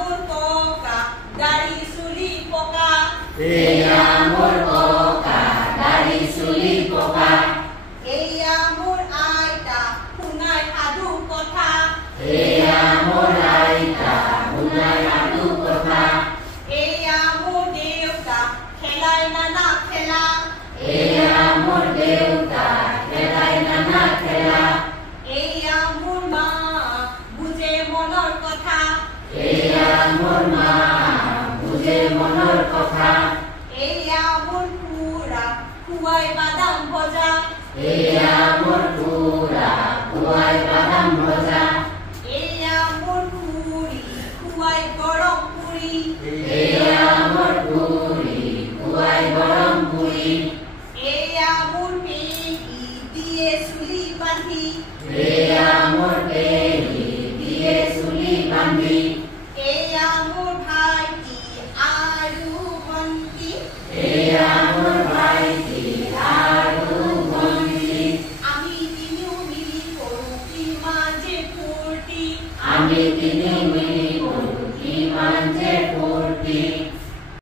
মোৰ ককা দাড়ি চুলি পকা এয়া মোৰ ককা দাড়ি চুলি পকা এয়া মোৰ আইতা শুনাই সাধু কথা এয়া মোৰ আইতা শুনাই সাধু কথা এয়া মোৰ দেউতা খেলাই নানা খেলা এয়া মোৰ দেউতা খেলাই নানা খেলা এয়া মোৰ মা বুজে মনৰ কথা এয়া মোৰ মা বুজে মনৰ কথা এয়া মোৰ খুৰা খুৱাই বাদাম ভজা এয়া মোৰ খুৰা খুৱাই বাদাম ভজা এয়া মোৰ খুৰী খুৱাই গৰম পুৰি এয়া মোৰ খুৰী খুৱাই গৰম পুৰি এয়া মোৰ পেহী দিয়ে চুলি বান্ধি এয়া মোৰ পেহী দিয়ে চুলি বান্ধি এয়া মোৰ ভাইটি আৰু ভণ্টি এয়া মোৰ ভাইটি আৰু ভণ্টি আমি তিনিও মিলি কৰোঁ কিমান যে ফূৰ্তি আমি তিনি মিলি কৰোঁ কিমান